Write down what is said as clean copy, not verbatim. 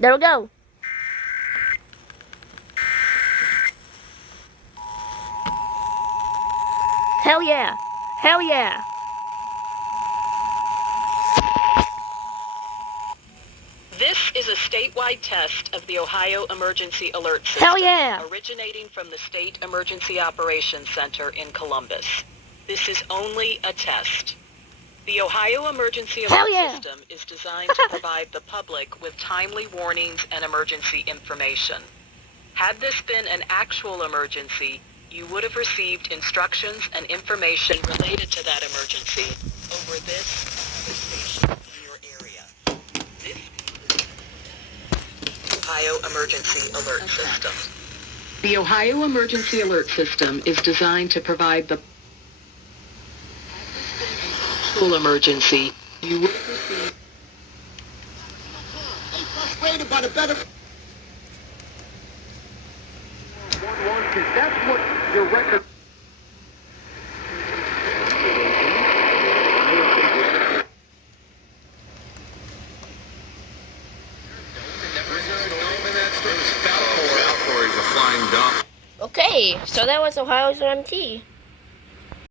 There we go. Hell yeah. Hell yeah. This is a statewide test of the Ohio Emergency Alert System, Hell yeah. originating from the State Emergency Operations Center in Columbus. This is only a test. The Ohio Emergency Alert System is designed to provide the public with timely warnings and emergency information. Had this been an actual emergency, you would have received instructions and information related to that emergency over this station in your area. This Ohio Emergency Alert System. The Ohio Emergency Alert System is designed to provide the actual emergency you would have received. Frustrated by the better. 1-1, because that's what your record. Okay, so that was Ohio's MT.